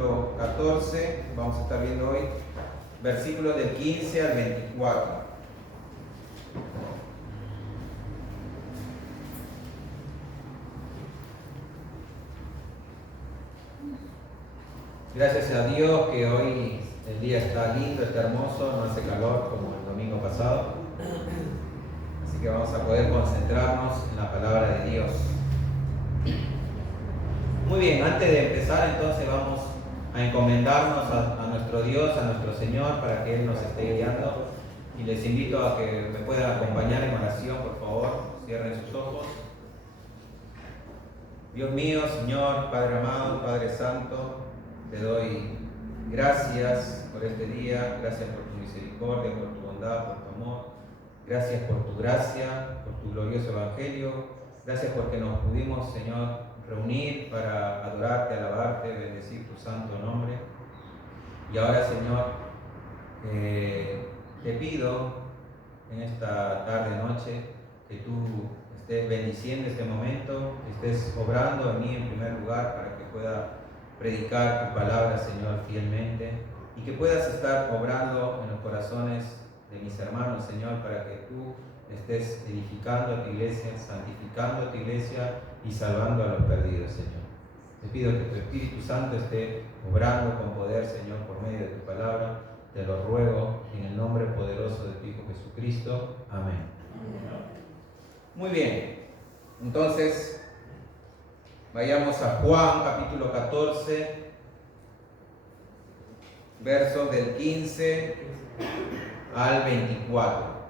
capítulo 14, vamos a estar viendo hoy versículos del 15 al 24. Gracias a Dios que hoy el día está lindo, está hermoso, no hace calor como el domingo pasado. Así que vamos a poder concentrarnos en la palabra de Dios. Muy bien, antes de empezar entonces vamos a encomendarnos a nuestro Dios, a nuestro Señor, para que Él nos esté guiando. Y les invito a que me puedan acompañar en oración, por favor. Cierren sus ojos. Dios mío, Señor, Padre amado, Padre santo, te doy gracias por este día, gracias por tu misericordia, por tu bondad, por tu amor. Gracias por tu gracia, por tu glorioso evangelio. Gracias porque nos pudimos, Señor, reunir para adorarte, alabarte, bendecir tu santo nombre. Y ahora, Señor, te pido en esta tarde, noche, que tú estés bendiciendo este momento, que estés obrando en mí en primer lugar para que pueda predicar tu palabra, Señor, fielmente, y que puedas estar obrando en los corazones de mis hermanos, Señor, para que tú estés edificando a tu iglesia, santificando a tu iglesia y salvando a los perdidos, Señor. Te pido que tu Espíritu Santo esté obrando con poder, Señor, por medio de tu palabra. Te lo ruego en el nombre poderoso de tu Hijo Jesucristo. Amén. Muy bien, entonces vayamos a Juan capítulo 14, versos del 15 al 24.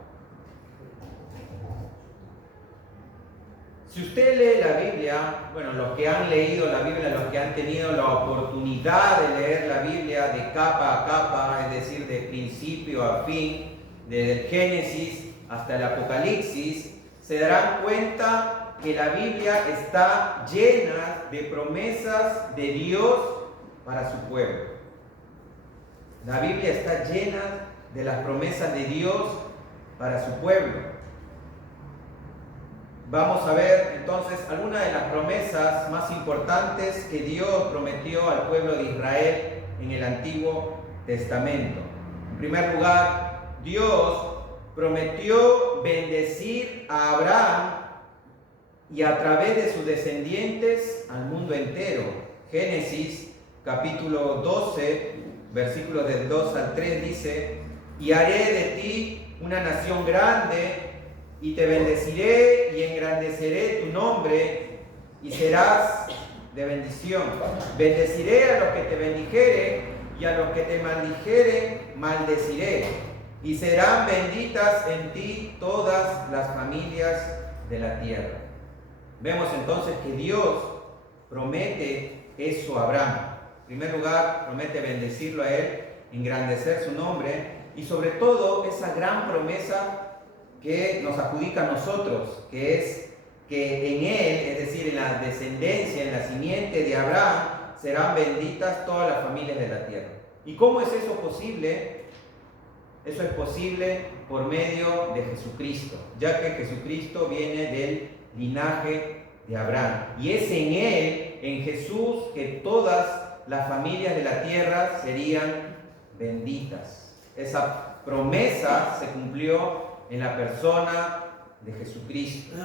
Si usted lee la Biblia, bueno, los que han leído la Biblia, los que han tenido la oportunidad de leer la Biblia de capa a capa, es decir, de principio a fin, desde el Génesis hasta el Apocalipsis, se darán cuenta que la Biblia está llena de promesas de Dios para su pueblo. La Biblia está llena de las promesas de Dios para su pueblo. Vamos a ver entonces algunas de las promesas más importantes que Dios prometió al pueblo de Israel en el Antiguo Testamento. En primer lugar, Dios prometió bendecir a Abraham y a través de sus descendientes al mundo entero. Génesis capítulo 12, versículos del 2 al 3 dice: y haré de ti una nación grande, y te bendeciré y engrandeceré tu nombre, y serás de bendición. Bendeciré a los que te bendijeren, y a los que te maldijeren maldeciré. Y serán benditas en ti todas las familias de la tierra. Vemos entonces que Dios promete eso a Abraham. En primer lugar, promete bendecirlo a él, engrandecer su nombre, y sobre todo esa gran promesa que nos adjudica a nosotros, que es que en él, es decir, en la descendencia, en la simiente de Abraham, serán benditas todas las familias de la tierra. ¿Y cómo es eso posible? Eso es posible por medio de Jesucristo, ya que Jesucristo viene del linaje de Abraham. Y es en él, en Jesús, que todas las familias de la tierra serían benditas. Esa promesa se cumplió en la persona de Jesucristo.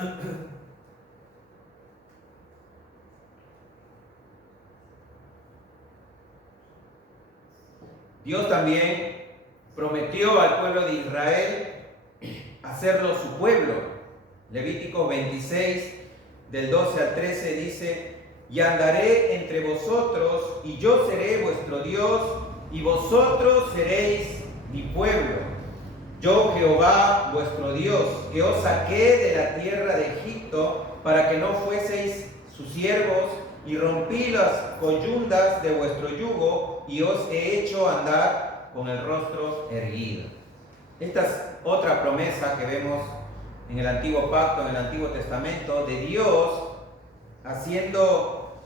Dios también prometió al pueblo de Israel hacerlo su pueblo. Levítico 26, del 12 al 13 dice: y andaré entre vosotros, y yo seré vuestro Dios, y vosotros seréis mi pueblo. Yo, Jehová, vuestro Dios, que os saqué de la tierra de Egipto, para que no fueseis sus siervos, y rompí las coyundas de vuestro yugo, y os he hecho andar con el rostro erguido. Esta es otra promesa que vemos en el Antiguo Pacto, en el Antiguo Testamento, de Dios haciendo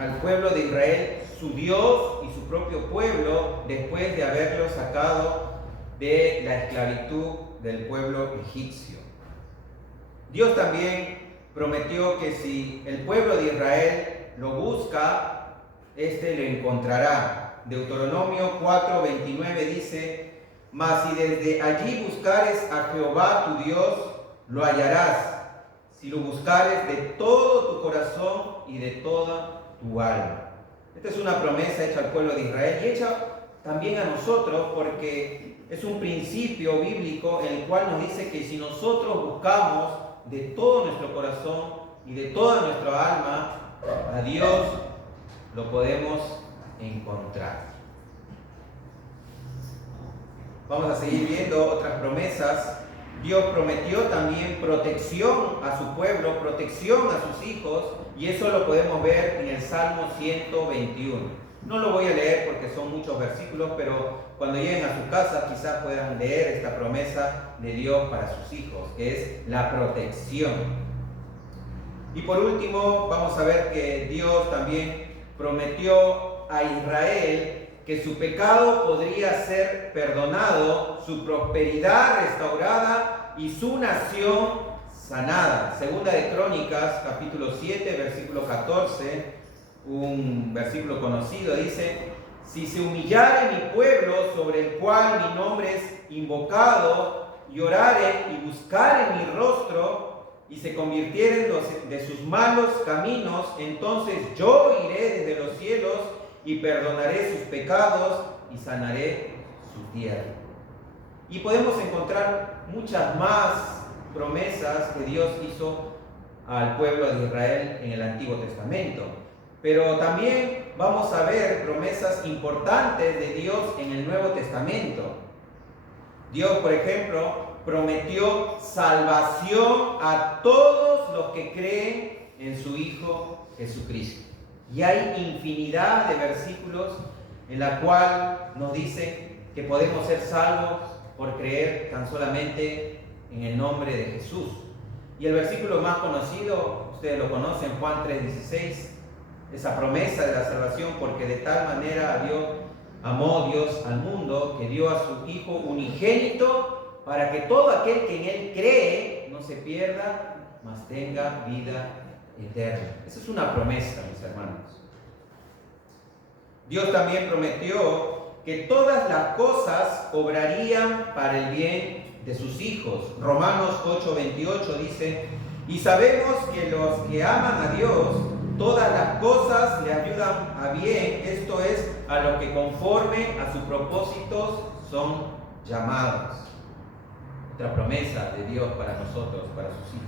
al pueblo de Israel su Dios y su propio pueblo, después de haberlo sacado de la esclavitud del pueblo egipcio. Dios también prometió que si el pueblo de Israel lo busca, éste lo encontrará. Deuteronomio 4:29 dice: mas si desde allí buscares a Jehová tu Dios, lo hallarás, si lo buscares de todo tu corazón y de toda tu alma. Esta es una promesa hecha al pueblo de Israel y hecha también a nosotros, porque es un principio bíblico en el cual nos dice que si nosotros buscamos de todo nuestro corazón y de toda nuestra alma a Dios, lo podemos encontrar. Vamos a seguir viendo otras promesas. Dios prometió también protección a su pueblo, protección a sus hijos, y eso lo podemos ver en el Salmo 121. No lo voy a leer porque son muchos versículos, pero cuando lleguen a su casa quizás puedan leer esta promesa de Dios para sus hijos, que es la protección. Y por último, vamos a ver que Dios también prometió a Israel que su pecado podría ser perdonado, su prosperidad restaurada y su nación sanada. Segunda de Crónicas, capítulo 7, versículo 14, un versículo conocido, dice: si se humillare mi pueblo, sobre el cual mi nombre es invocado, y orare y buscare mi rostro, y se convirtieren de sus malos caminos, entonces yo iré desde los cielos y perdonaré sus pecados y sanaré su tierra. Y podemos encontrar muchas más promesas que Dios hizo al pueblo de Israel en el Antiguo Testamento. Pero también vamos a ver promesas importantes de Dios en el Nuevo Testamento. Dios, por ejemplo, prometió salvación a todos los que creen en su Hijo Jesucristo. Y hay infinidad de versículos en la cual nos dicen que podemos ser salvos por creer tan solamente en el nombre de Jesús. Y el versículo más conocido, ustedes lo conocen, Juan 3:16, esa promesa de la salvación: porque de tal manera amó Dios al mundo, que dio a su Hijo unigénito, para que todo aquel que en Él cree no se pierda, mas tenga vida eterna. Esa es una promesa, mis hermanos. Dios también prometió que todas las cosas obrarían para el bien de sus hijos. Romanos 8:28 dice: y sabemos que los que aman a Dios, todas las cosas le ayudan a bien, esto es, a los que conforme a sus propósitos son llamados. Otra promesa de Dios para nosotros, para sus hijos.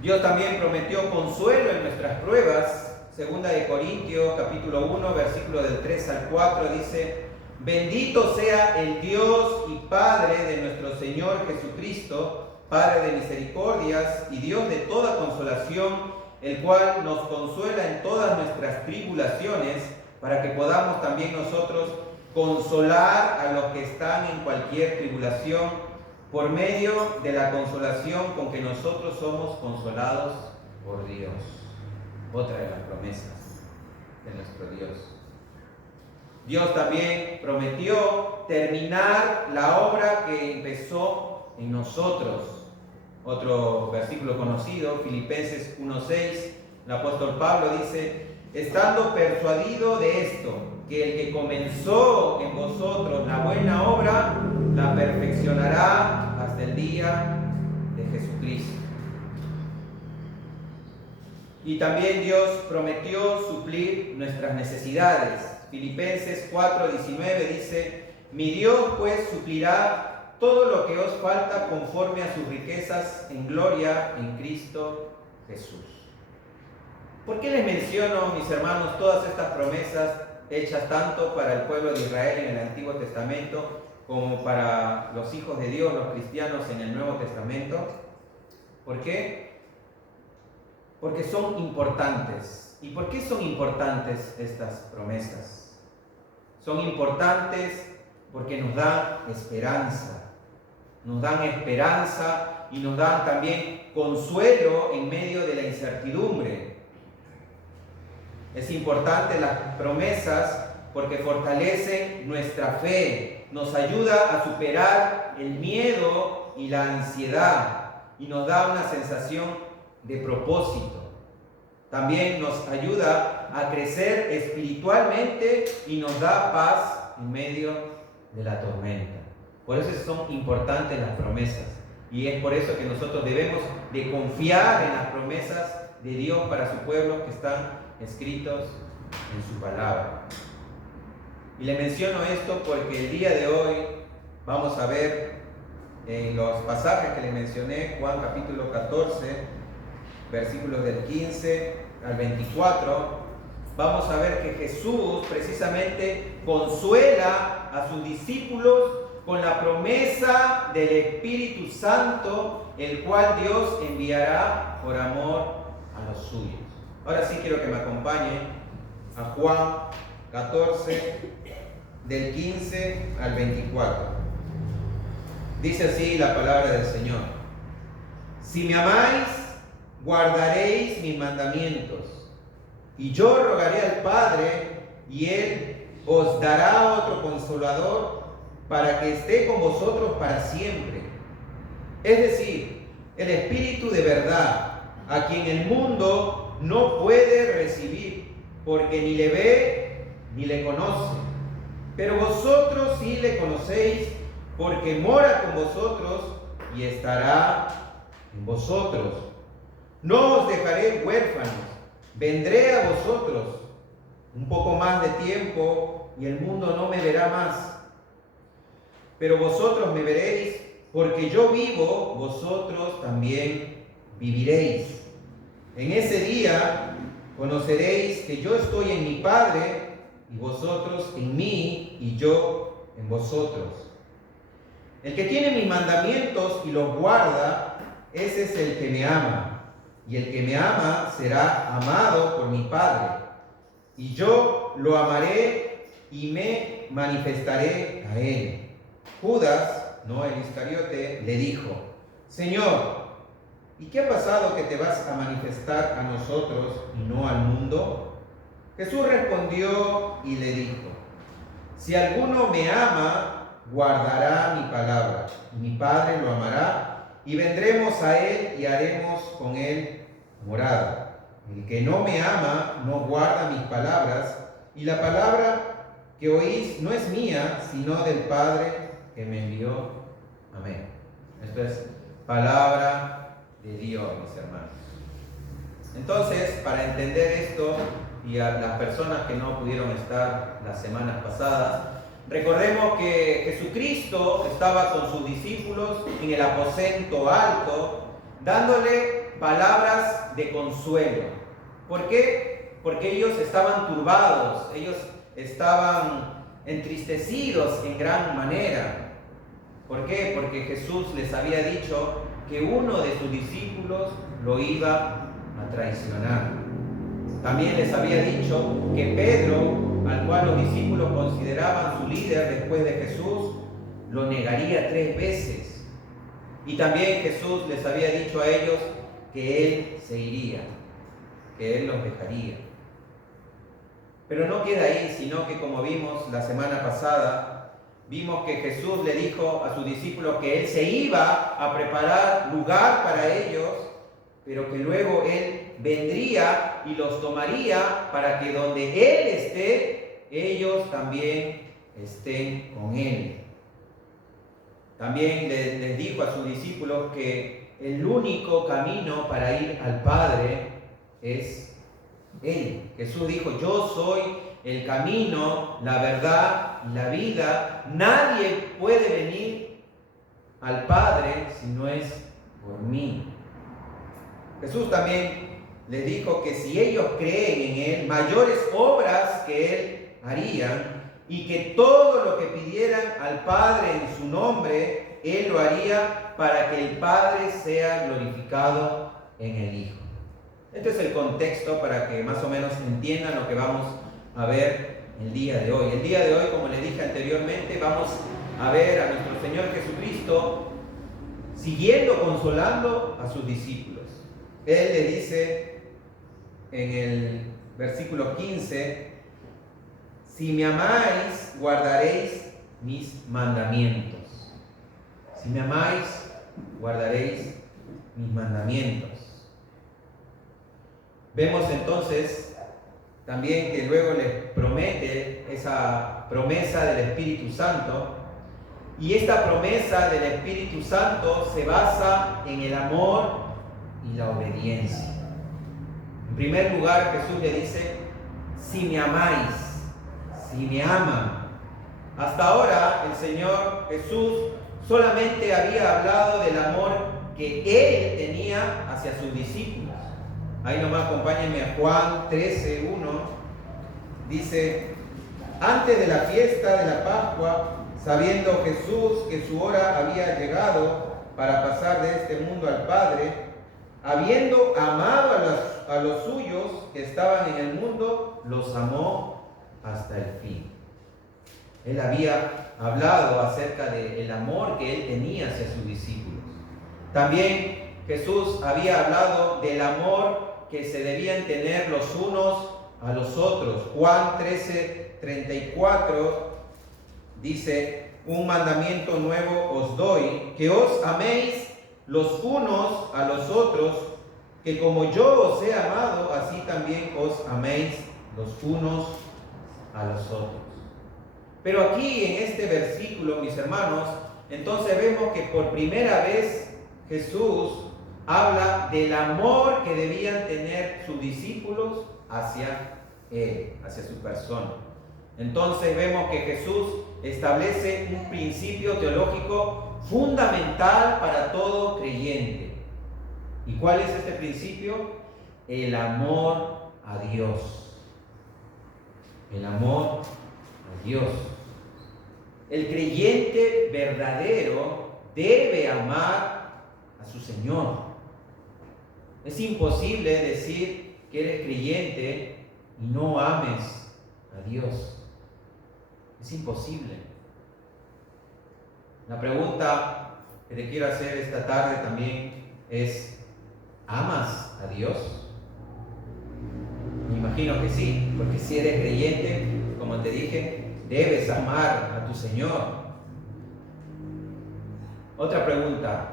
Dios también prometió consuelo en nuestras pruebas. Segunda de Corintios, capítulo 1, versículo del 3 al 4, dice: bendito sea el Dios y Padre de nuestro Señor Jesucristo, Padre de misericordias y Dios de toda consolación, el cual nos consuela en todas nuestras tribulaciones, para que podamos también nosotros consolar a los que están en cualquier tribulación, por medio de la consolación con que nosotros somos consolados por Dios. Otra de las promesas de nuestro Dios. Dios también prometió terminar la obra que empezó en nosotros. Otro versículo conocido, Filipenses 1:6, el apóstol Pablo dice: estando persuadido de esto, que el que comenzó en vosotros la buena obra, la perfeccionará hasta el día de Jesucristo. Y también Dios prometió suplir nuestras necesidades. Filipenses 4:19 dice: mi Dios pues suplirá todo lo que os falta conforme a sus riquezas en gloria en Cristo Jesús. ¿Por qué les menciono, mis hermanos, todas estas promesas hechas tanto para el pueblo de Israel en el Antiguo Testamento como para los hijos de Dios, los cristianos, en el Nuevo Testamento? ¿Por qué? Porque son importantes. ¿Y por qué son importantes estas promesas? Son importantes porque nos dan esperanza. Nos dan esperanza y nos dan también consuelo en medio de la incertidumbre. Es importante las promesas porque fortalecen nuestra fe, nos ayuda a superar el miedo y la ansiedad y nos da una sensación de propósito. También nos ayuda a crecer espiritualmente y nos da paz en medio de la tormenta. Por eso son importantes las promesas. Y es por eso que nosotros debemos de confiar en las promesas de Dios para su pueblo que están escritos en su palabra. Y le menciono esto porque el día de hoy vamos a ver en los pasajes que le mencioné, Juan capítulo 14, versículos del 15 al 24, vamos a ver que Jesús precisamente consuela a sus discípulos con la promesa del Espíritu Santo, el cual Dios enviará por amor a los suyos. Ahora sí quiero que me acompañen a Juan 14, del 15 al 24. Dice así la palabra del Señor: si me amáis, guardaréis mis mandamientos, y yo rogaré al Padre, y Él os dará otro consolador, para que esté con vosotros para siempre. Es decir, el Espíritu de verdad, a quien el mundo no puede recibir, porque ni le ve ni le conoce. Pero vosotros sí le conocéis, porque mora con vosotros y estará en vosotros. No os dejaré huérfanos, vendré a vosotros. Un poco más de tiempo y el mundo no me verá más. Pero vosotros me veréis, porque yo vivo, vosotros también viviréis. En ese día conoceréis que yo estoy en mi Padre, y vosotros en mí, y yo en vosotros. El que tiene mis mandamientos y los guarda, ese es el que me ama. Y el que me ama será amado por mi Padre. Y yo lo amaré y me manifestaré a él. Judas, no el Iscariote, le dijo: Señor, ¿y qué ha pasado que te vas a manifestar a nosotros y no al mundo? Jesús respondió y le dijo: si alguno me ama, guardará mi palabra, y mi Padre lo amará, y vendremos a él y haremos con él morada. El que no me ama no guarda mis palabras, y la palabra que oís no es mía, sino del Padre que me envió. Amén. Esto es palabra de Dios, mis hermanos. Entonces, para entender esto, y a las personas que no pudieron estar las semanas pasadas, recordemos que Jesucristo estaba con sus discípulos en el aposento alto, dándole palabras de consuelo. ¿Por qué? Porque ellos estaban turbados, ellos estaban entristecidos en gran manera. ¿Por qué? Porque Jesús les había dicho que uno de sus discípulos lo iba a traicionar. También les había dicho que Pedro, al cual los discípulos consideraban su líder después de Jesús, lo negaría 3 veces. Y también Jesús les había dicho a ellos que Él se iría, que Él los dejaría. Pero no queda ahí, sino que, como vimos la semana pasada, vimos que Jesús le dijo a sus discípulos que Él se iba a preparar lugar para ellos, pero que luego Él vendría y los tomaría para que donde Él esté, ellos también estén con Él. También les dijo a sus discípulos que el único camino para ir al Padre es Él. Jesús dijo: yo soy el camino, la verdad y la vida. Nadie puede venir al Padre si no es por mí. Jesús también les dijo que si ellos creen en Él, mayores obras que Él harían, y que todo lo que pidieran al Padre en su nombre, Él lo haría para que el Padre sea glorificado en el Hijo. Este es el contexto para que más o menos entiendan lo que vamos a ver el día de hoy. El día de hoy, como les dije anteriormente, vamos a ver a nuestro Señor Jesucristo siguiendo consolando a sus discípulos. Él le dice en el versículo 15: si me amáis, guardaréis mis mandamientos. Si me amáis, guardaréis mis mandamientos. Vemos entonces también que luego les promete esa promesa del Espíritu Santo. Y esta promesa del Espíritu Santo se basa en el amor y la obediencia. En primer lugar, Jesús le dice, si me amáis, si me aman. Hasta ahora el Señor Jesús solamente había hablado del amor que Él tenía hacia sus discípulos. Ahí nomás acompáñenme a Juan 13:1. Dice, antes de la fiesta de la Pascua, sabiendo Jesús que su hora había llegado para pasar de este mundo al Padre, habiendo amado a los suyos que estaban en el mundo, los amó hasta el fin. Él había hablado acerca del amor que él tenía hacia sus discípulos. También Jesús había hablado del amor que se debían tener los unos a los otros. Juan 13:34 dice, un mandamiento nuevo os doy, que os améis los unos a los otros, que como yo os he amado, así también os améis los unos a los otros. Pero aquí en este versículo, mis hermanos, entonces vemos que por primera vez Jesús habla del amor que debían tener sus discípulos hacia Él, hacia su persona. Entonces vemos que Jesús establece un principio teológico fundamental para todo creyente. ¿Y cuál es este principio? El amor a Dios. El amor a Dios. El creyente verdadero debe amar a su Señor. Es imposible decir que eres creyente y no ames a Dios. Es imposible. La pregunta que te quiero hacer esta tarde también es, ¿amas a Dios? Me imagino que sí, porque si eres creyente, como te dije, debes amar a tu Señor. Otra pregunta,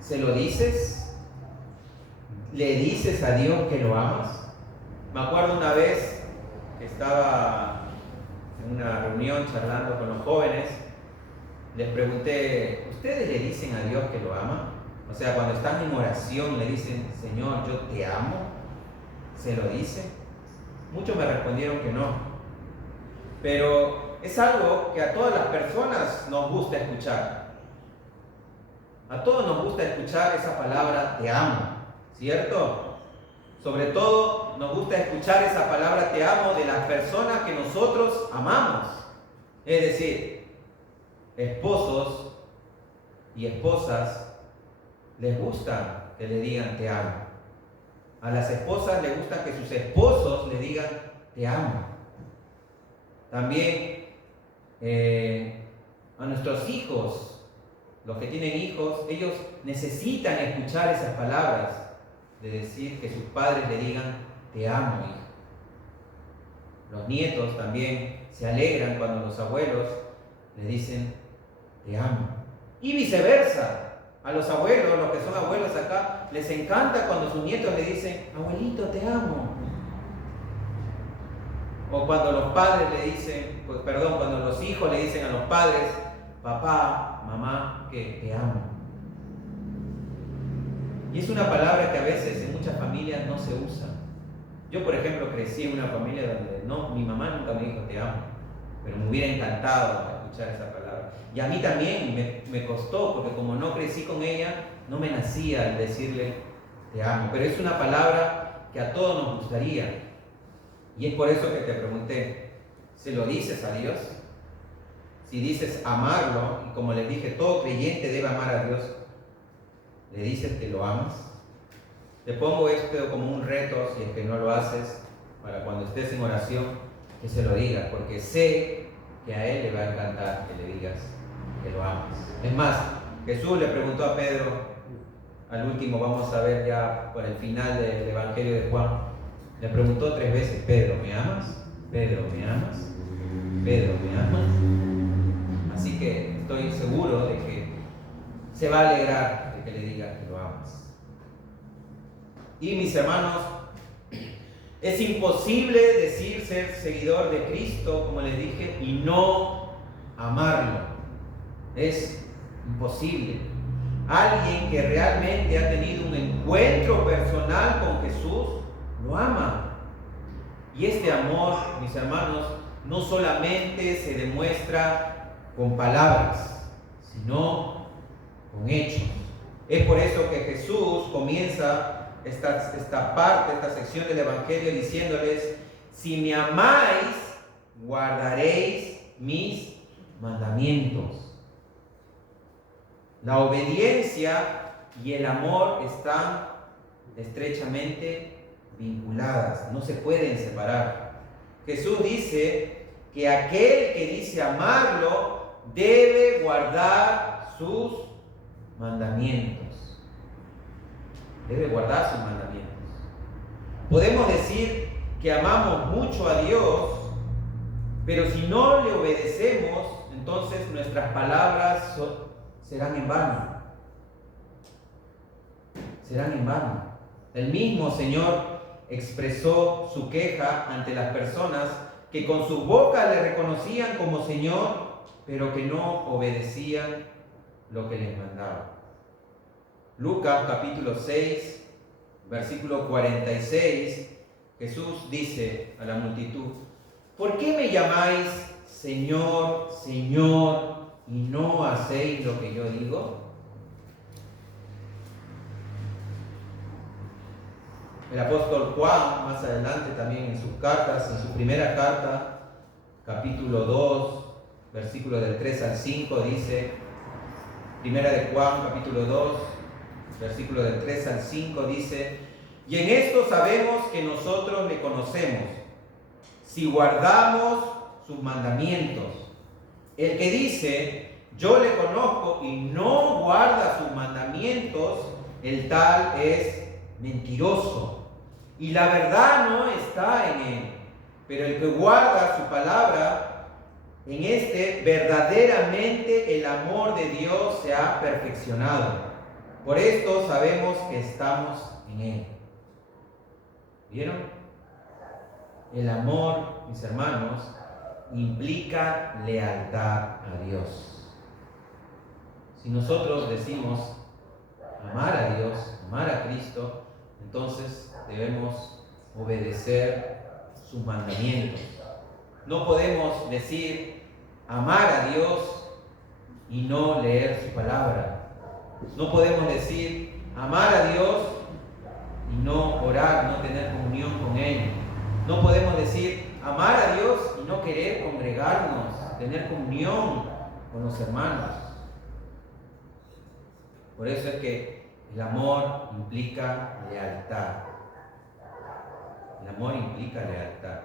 ¿se lo dices? ¿Le dices a Dios que lo amas? Me acuerdo una vez que estaba en una reunión charlando con los jóvenes, les pregunté, ¿ustedes le dicen a Dios que lo aman? O sea, cuando están en oración le dicen, Señor, yo te amo. ¿Se lo dicen? Muchos me respondieron que no. Pero es algo que a todas las personas nos gusta escuchar. A todos nos gusta escuchar esa palabra, te amo, ¿cierto? Sobre todo nos gusta escuchar esa palabra, te amo, de las personas que nosotros amamos. Es decir, esposos y esposas les gusta que le digan te amo. A las esposas les gusta que sus esposos le digan te amo. También a nuestros hijos, los que tienen hijos, ellos necesitan escuchar esas palabras de decir que sus padres le digan te amo, hijo. Los nietos también se alegran cuando los abuelos le dicen te amo. Y viceversa. A los abuelos, los que son abuelos acá, les encanta cuando sus nietos le dicen, abuelito, te amo. O cuando los padres le dicen, cuando los hijos le dicen a los padres, papá, mamá, que te amo. Y es una palabra que a veces en muchas familias no se usa. Yo, por ejemplo, crecí en una familia donde mi mamá nunca me dijo te amo, pero me hubiera encantado escuchar esa palabra. Y a mí también me costó, porque como no crecí con ella, no me nacía el decirle te amo. Pero es una palabra que a todos nos gustaría. Y es por eso que te pregunté, ¿se lo dices a Dios? Si dices amarlo, y como les dije, todo creyente debe amar a Dios, ¿le dices que lo amas? Te pongo esto como un reto, si es que no lo haces, para cuando estés en oración, que se lo digas, porque sé que a Él le va a encantar que le digas que lo amas. Es más, Jesús le preguntó a Pedro, al último, vamos a ver ya por el final del Evangelio de Juan, le preguntó 3 veces, Pedro, ¿me amas? Pedro, ¿me amas? Pedro, ¿me amas? Así que estoy seguro de que se va a alegrar de que le digas que lo amas. Y mis hermanos, Es imposible decir ser seguidor de Cristo, como les dije, y no amarlo. Es imposible. Alguien que realmente ha tenido un encuentro personal con Jesús, lo ama. Y este amor, mis hermanos, no solamente se demuestra con palabras, sino con hechos. Es por eso que Jesús comienza esta parte, esta sección del Evangelio diciéndoles: si me amáis, guardaréis mis mandamientos. La obediencia y el amor están estrechamente vinculadas, no se pueden separar. Jesús dice que aquel que dice amarlo debe guardar sus mandamientos. Debe guardar sus mandamientos. Podemos decir que amamos mucho a Dios, pero si no le obedecemos, entonces nuestras palabras serán en vano. Serán en vano. El mismo Señor expresó su queja ante las personas que con sus bocas le reconocían como Señor, pero que no obedecían lo que les mandaba. Lucas capítulo 6, versículo 46, Jesús dice a la multitud: ¿por qué me llamáis Señor, Señor, y no hacéis lo que yo digo? El apóstol Juan, más adelante también en sus cartas, en su primera carta, capítulo 2, versículo del 3 al 5, dice, primera de Juan, capítulo 2, versículo del 3 al 5, dice: y en esto sabemos que nosotros le conocemos, si guardamos sus mandamientos. El que dice, yo le conozco, y no guarda sus mandamientos, el tal es mentiroso, y la verdad no está en él. Pero el que guarda su palabra, en este verdaderamente el amor de Dios se ha perfeccionado. Por esto sabemos que estamos en él. ¿Vieron? El amor, mis hermanos, implica lealtad a Dios. Si nosotros decimos amar a Dios, amar a Cristo, entonces debemos obedecer sus mandamientos. No podemos decir amar a Dios y no leer su palabra. No podemos decir amar a Dios y no orar, no tener comunión con Él. No podemos decir amar a Dios y no querer congregarnos, tener comunión con los hermanos. Por eso es que el amor implica lealtad. El amor implica lealtad.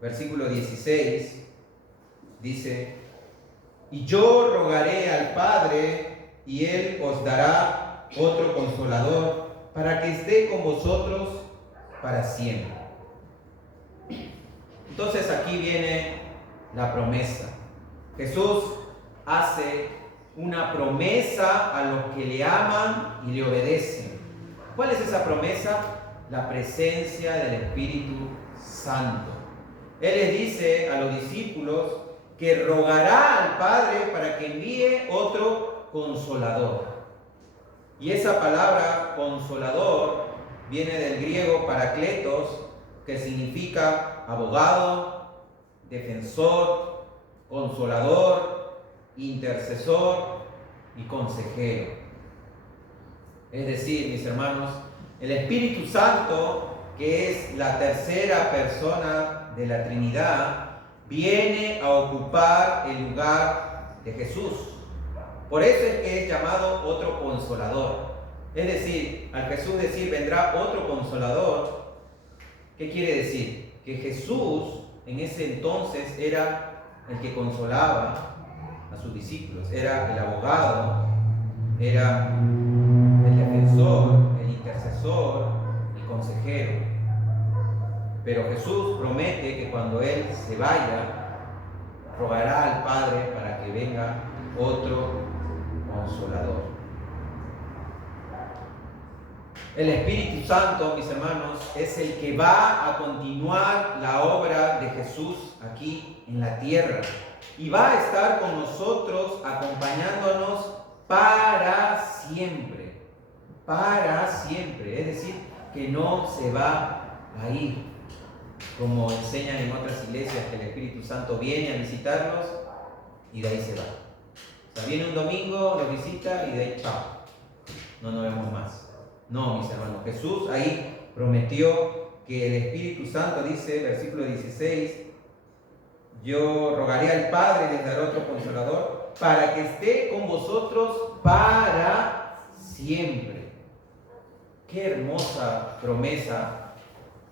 Versículo 16 dice: y yo rogaré al Padre, y Él os dará otro consolador, para que esté con vosotros para siempre. Entonces aquí viene la promesa. Jesús hace una promesa a los que le aman y le obedecen. ¿Cuál es esa promesa? La presencia del Espíritu Santo. Él les dice a los discípulos que rogará al Padre para que envíe otro consolador. Y esa palabra consolador viene del griego parakletos, que significa abogado, defensor, consolador, intercesor y consejero. Es decir, mis hermanos, el Espíritu Santo, que es la tercera persona de la Trinidad, viene a ocupar el lugar de Jesús. Por eso es que es llamado otro consolador. Es decir, al Jesús decir vendrá otro consolador, ¿qué quiere decir? Que Jesús en ese entonces era el que consolaba a sus discípulos, era el abogado, era el defensor, el intercesor, el consejero. Pero Jesús promete que cuando Él se vaya, rogará al Padre para que venga otro consolador. El Espíritu Santo, mis hermanos, es el que va a continuar la obra de Jesús aquí en la tierra. Y va a estar con nosotros acompañándonos para siempre. Para siempre. Es decir, que no se va a ir. Como enseñan en otras iglesias, que el Espíritu Santo viene a visitarnos y de ahí se va. O sea, viene un domingo, lo visita y de ahí chao. No nos vemos más. No, mis hermanos, Jesús ahí prometió que el Espíritu Santo, dice, versículo 16, yo rogaré al Padre y les daré otro consolador para que esté con vosotros para siempre. Qué hermosa promesa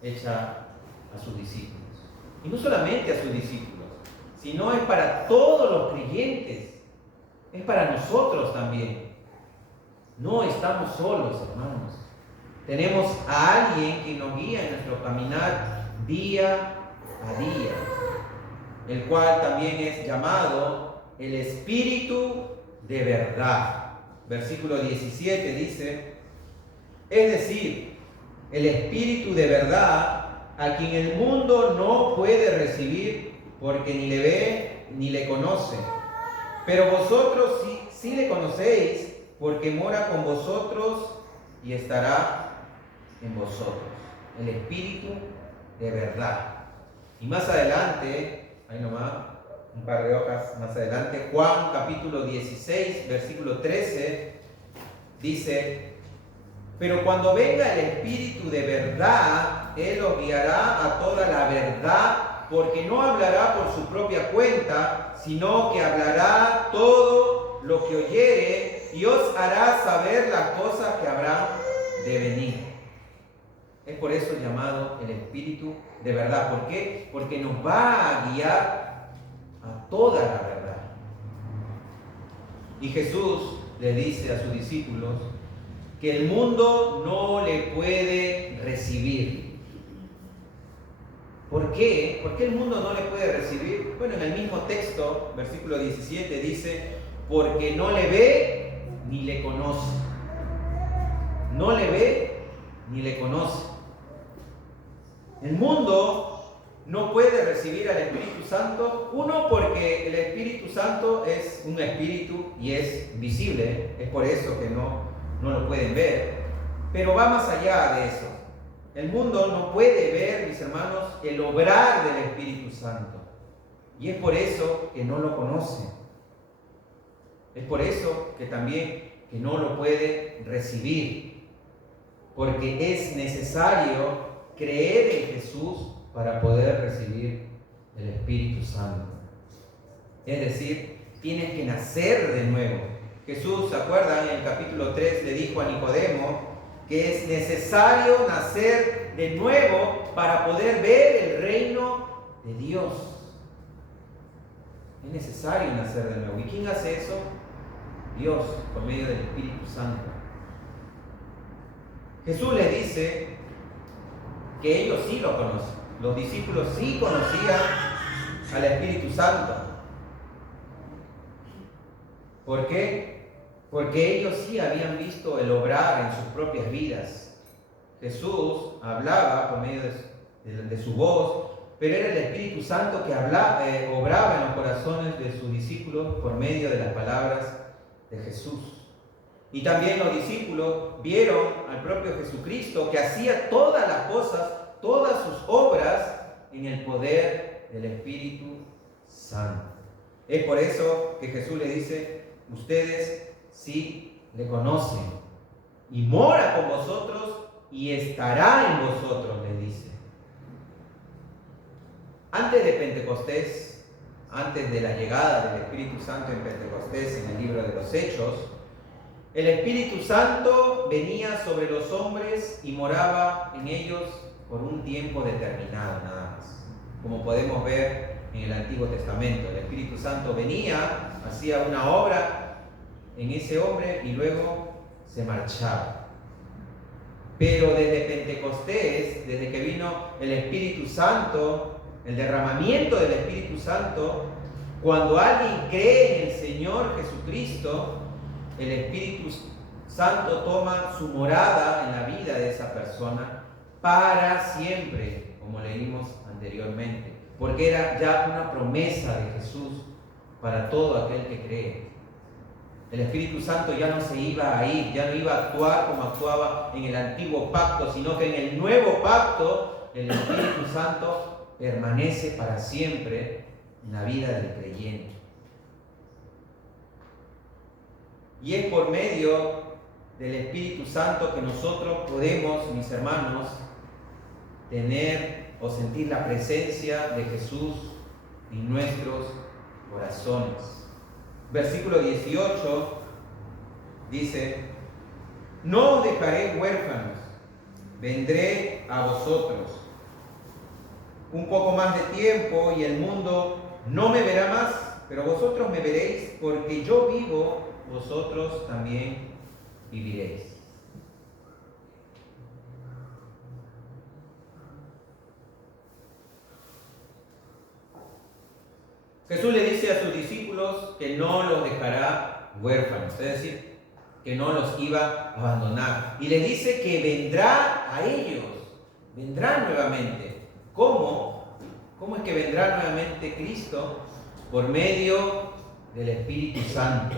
hecha a sus discípulos. Y no solamente a sus discípulos, sino es para todos los creyentes, es para nosotros también. No estamos solos, hermanos. Tenemos a alguien que nos guía en nuestro caminar día a día, el cual también es llamado el Espíritu de verdad. Versículo 17 dice, es decir, el Espíritu de verdad, a quien el mundo no puede recibir porque ni le ve ni le conoce. Pero vosotros sí le conocéis, porque mora con vosotros y estará en vosotros. El Espíritu de verdad. Y más adelante, ahí nomás, un par de hojas más adelante, Juan capítulo 16, versículo 13, dice, pero cuando venga el Espíritu de verdad, Él os guiará a toda la verdad, porque no hablará por su propia cuenta, sino que hablará todo lo que oyere y os hará saber las cosas que habrán de venir. Es por eso llamado el Espíritu de verdad. ¿Por qué? Porque nos va a guiar a toda la verdad. Y Jesús le dice a sus discípulos que el mundo no le puede recibir. ¿Por qué? ¿Por qué el mundo no le puede recibir? Bueno, en el mismo texto, versículo 17, dice, porque no le ve ni le conoce. No le ve ni le conoce. El mundo no puede recibir al Espíritu Santo, uno, porque el Espíritu Santo es un espíritu y es visible, es por eso que no lo pueden ver, pero va más allá de eso. El mundo no puede ver, mis hermanos, el obrar del Espíritu Santo, y es por eso que no lo conoce. Es por eso que también que no lo puede recibir, porque es necesario creer en Jesús para poder recibir el Espíritu Santo. Es decir, tienes que nacer de nuevo. Jesús, ¿se acuerdan? En el capítulo 3 le dijo a Nicodemo que es necesario nacer de nuevo para poder ver el reino de Dios. Es necesario nacer de nuevo. ¿Y quién hace eso? Dios, por medio del Espíritu Santo. Jesús les dice que ellos sí lo conocen. Los discípulos sí conocían al Espíritu Santo. ¿Por qué? Porque ellos sí habían visto el obrar en sus propias vidas. Jesús hablaba por medio de su voz, pero era el Espíritu Santo que obraba en los corazones de sus discípulos por medio de las palabras de Jesús. Y también los discípulos vieron al propio Jesucristo que hacía todas las cosas, todas sus obras en el poder del Espíritu Santo. Es por eso que Jesús le dice, ustedes sí le conocen y mora con vosotros y estará en vosotros, le dice. Antes de Pentecostés, antes de la llegada del Espíritu Santo en Pentecostés, en el libro de los Hechos, el Espíritu Santo venía sobre los hombres y moraba en ellos por un tiempo determinado nada más. Como podemos ver en el Antiguo Testamento, el Espíritu Santo venía, hacía una obra en ese hombre y luego se marchaba. Pero desde Pentecostés, desde que vino el Espíritu Santo, el derramamiento del Espíritu Santo, cuando alguien cree en el Señor Jesucristo, el Espíritu Santo toma su morada en la vida de esa persona para siempre, como leímos anteriormente, porque era ya una promesa de Jesús para todo aquel que cree. El Espíritu Santo ya no se iba a ir, ya no iba a actuar como actuaba en el antiguo pacto, sino que en el nuevo pacto el Espíritu Santo permanece para siempre en la vida del creyente. Y es por medio del Espíritu Santo que nosotros podemos, mis hermanos, tener o sentir la presencia de Jesús en nuestros corazones. Versículo 18 dice: no os dejaré huérfanos, vendré a vosotros. Un poco más de tiempo y el mundo no me verá más, pero vosotros me veréis, porque yo vivo, vosotros también viviréis. Jesús le dice a sus discípulos que no los dejará huérfanos, es decir, que no los iba a abandonar. Y les dice que vendrá a ellos, vendrá nuevamente. ¿Cómo? ¿Cómo es que vendrá nuevamente Cristo? Por medio del Espíritu Santo.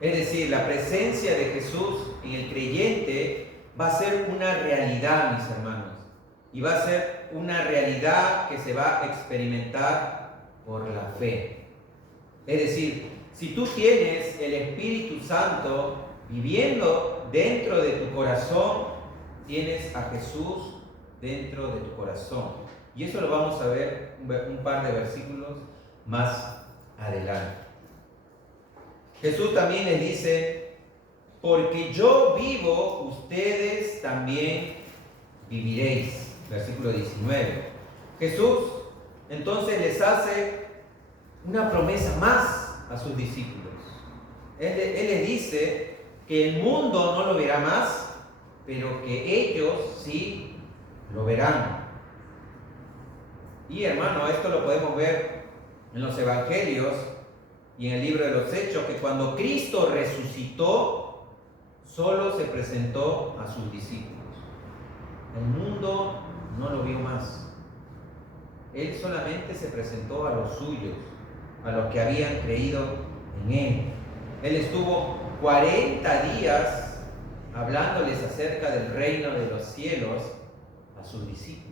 Es decir, la presencia de Jesús en el creyente va a ser una realidad, mis hermanos. Y va a ser una realidad que se va a experimentar por la fe. Es decir, si tú tienes el Espíritu Santo viviendo dentro de tu corazón, tienes a Jesús dentro de tu corazón. Y eso lo vamos a ver un par de versículos más adelante. Jesús también les dice: porque yo vivo, ustedes también viviréis. Versículo 19. Jesús entonces les hace una promesa más a sus discípulos. Él les dice que el mundo no lo verá más, pero que ellos sí lo verán. Y hermano, esto lo podemos ver en los evangelios y en el libro de los Hechos, que cuando Cristo resucitó, solo se presentó a sus discípulos. El mundo no lo vio más. Él solamente se presentó a los suyos, a los que habían creído en Él. Él estuvo 40 días hablándoles acerca del reino de los cielos a sus discípulos.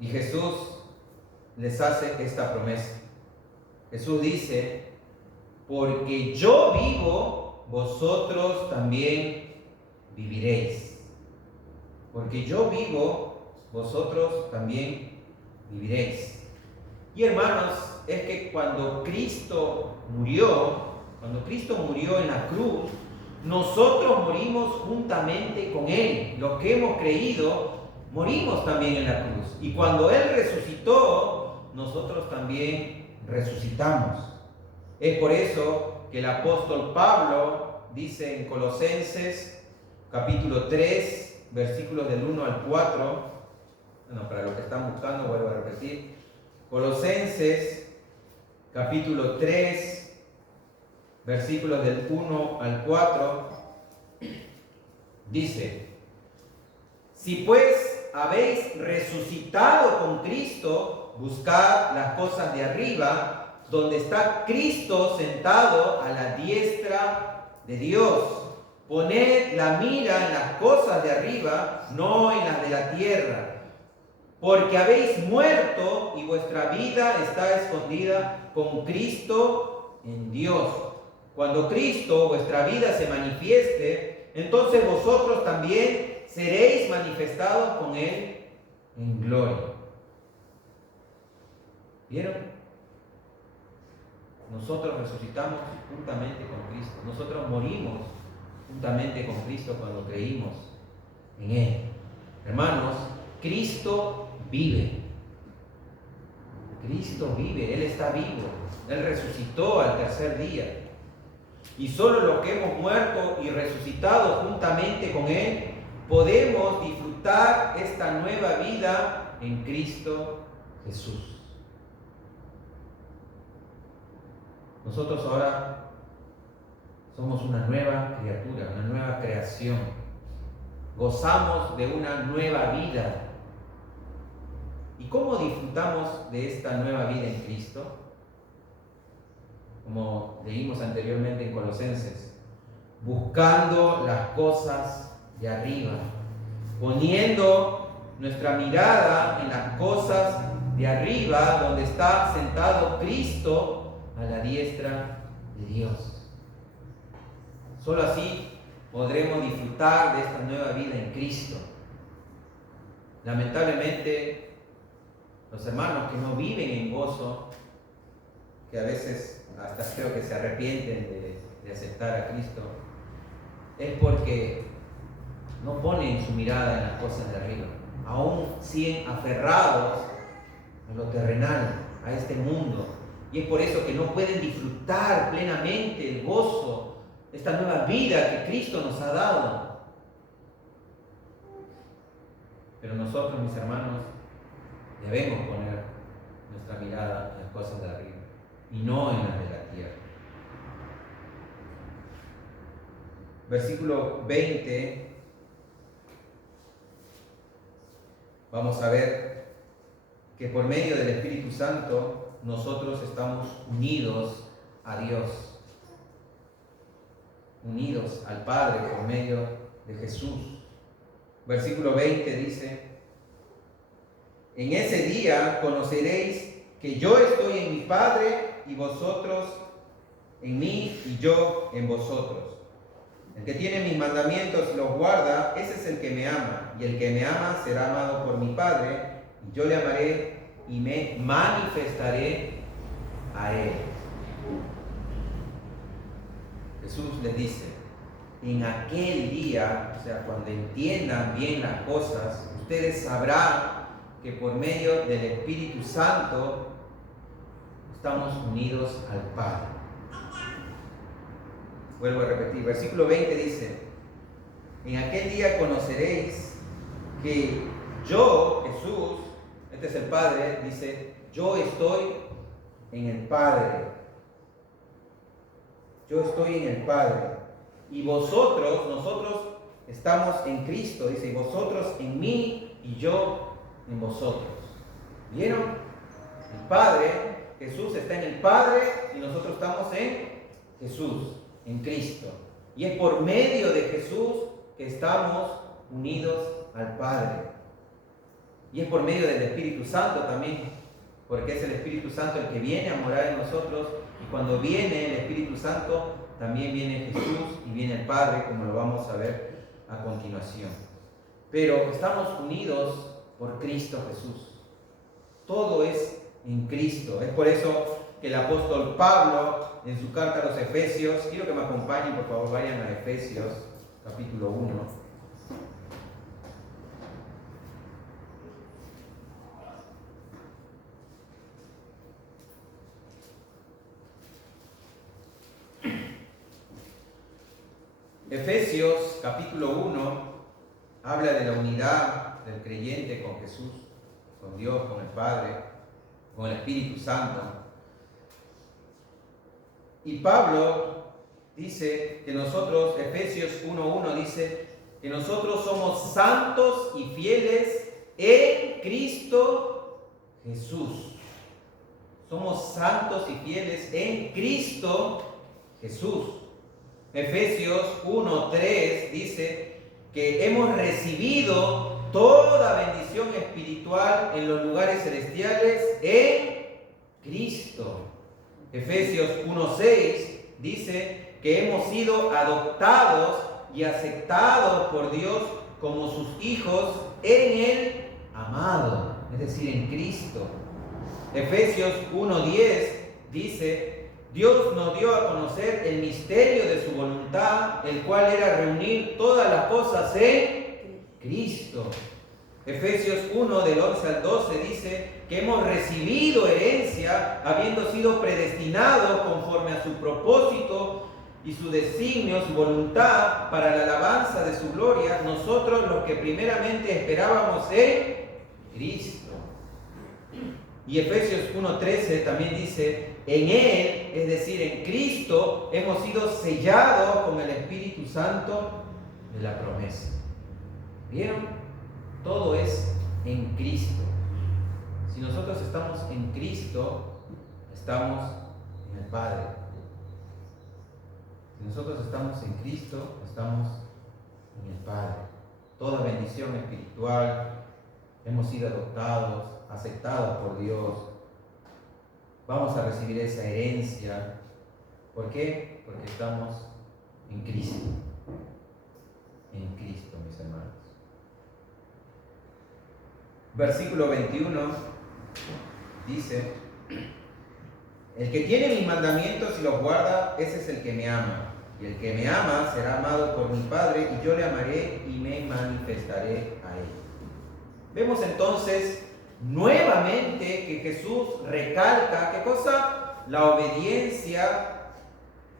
Y Jesús les hace esta promesa. Jesús dice: porque yo vivo, vosotros también viviréis. Porque yo vivo, vosotros también viviréis. Y hermanos, es que cuando Cristo murió en la cruz, nosotros morimos juntamente con Él. Los que hemos creído, morimos también en la cruz. Y cuando Él resucitó, nosotros también resucitamos. Es por eso que el apóstol Pablo dice en Colosenses capítulo 3, versículos del 1 al 4, bueno, para los que están buscando, vuelvo a repetir, Colosenses capítulo 3, versículos del 1 al 4, dice: si pues habéis resucitado con Cristo, buscad las cosas de arriba, donde está Cristo sentado a la diestra de Dios. Poned la mira en las cosas de arriba, no en las de la tierra. Porque habéis muerto y vuestra vida está escondida con Cristo en Dios. Cuando Cristo, vuestra vida, se manifieste, entonces vosotros también seréis manifestados con Él en gloria. ¿Vieron? Nosotros resucitamos juntamente con Cristo. Nosotros morimos juntamente con Cristo cuando creímos en Él. Hermanos, Cristo vive. Cristo vive, Él está vivo. Él resucitó al tercer día. Y solo los que hemos muerto y resucitado juntamente con Él podemos disfrutar esta nueva vida en Cristo Jesús. Nosotros ahora Somos una nueva criatura, una nueva creación. Gozamos de una nueva vida. ¿Y cómo disfrutamos de esta nueva vida en Cristo? Como leímos anteriormente en Colosenses, buscando las cosas de arriba, poniendo nuestra mirada en las cosas de arriba, donde está sentado Cristo a la diestra de Dios. Solo así podremos disfrutar de esta nueva vida en Cristo. Lamentablemente, los hermanos que no viven en gozo, que a veces hasta creo que se arrepienten de aceptar a Cristo, es porque no ponen su mirada en las cosas de arriba. Aún siguen aferrados a lo terrenal, a este mundo. Y es por eso que no pueden disfrutar plenamente el gozo, esta nueva vida que Cristo nos ha dado. Pero nosotros, mis hermanos, debemos poner nuestra mirada en las cosas de arriba y no en las de la tierra. Versículo 20, vamos a ver que por medio del Espíritu Santo nosotros estamos unidos a Dios, unidos al Padre por medio de Jesús. Versículo 20 dice: en ese día conoceréis que yo estoy en mi Padre y vosotros en mí y yo en vosotros. El que tiene mis mandamientos y los guarda, ese es el que me ama. Y el que me ama será amado por mi Padre, y yo le amaré y me manifestaré a él. Jesús les dice, en aquel día, o sea, cuando entiendan bien las cosas, ustedes sabrán que por medio del Espíritu Santo estamos unidos al Padre. Vuelvo a repetir, versículo 20 dice: en aquel día conoceréis que yo, Jesús, este es el Padre, dice, yo estoy en el Padre. Yo estoy en el Padre. Y vosotros, nosotros estamos en Cristo, dice, y vosotros en mí y yo en vosotros. ¿Vieron? El Padre, Jesús está en el Padre y nosotros estamos en Jesús, en Cristo. Y es por medio de Jesús que estamos unidos al Padre. Y es por medio del Espíritu Santo también, porque es el Espíritu Santo el que viene a morar en nosotros, y cuando viene el Espíritu Santo también viene Jesús y viene el Padre, como lo vamos a ver a continuación. Pero estamos unidos por Cristo Jesús. Todo es en Cristo. Es por eso que el apóstol Pablo, en su carta a los Efesios, quiero que me acompañen, por favor, vayan a Efesios, capítulo 1. Efesios, capítulo 1, habla de la unidad del creyente con Jesús, con Dios, con el Padre, con el Espíritu Santo. Y Pablo dice que nosotros, Efesios 1:1 dice que nosotros somos santos y fieles en Cristo Jesús. Somos santos y fieles en Cristo Jesús. Efesios 1:3 dice que hemos recibido toda bendición espiritual en los lugares celestiales en Cristo. Efesios 1:6 dice que hemos sido adoptados y aceptados por Dios como sus hijos en el amado, es decir, en Cristo. Efesios 1:10 dice: Dios nos dio a conocer el misterio de su voluntad, el cual era reunir todas las cosas en Cristo. Efesios 1, del 11 al 12, dice que hemos recibido herencia, habiendo sido predestinados conforme a su propósito y su designio, su voluntad, para la alabanza de su gloria, nosotros los que primeramente esperábamos en Cristo. Y Efesios 1:13 también dice en Él, es decir, en Cristo, hemos sido sellados con el Espíritu Santo de la promesa. ¿Vieron? Todo es en Cristo. Si nosotros estamos en Cristo, estamos en el Padre. Si nosotros estamos en Cristo, estamos en el Padre. Toda bendición espiritual, hemos sido adoptados, aceptados por Dios. Vamos a recibir esa herencia. ¿Por qué? Porque estamos en Cristo. En Cristo, mis hermanos. Versículo 21 dice: el que tiene mis mandamientos y los guarda, ese es el que me ama. Y el que me ama será amado por mi Padre, y yo le amaré y me manifestaré a él. Vemos entonces nuevamente que Jesús recalca, ¿qué cosa? La obediencia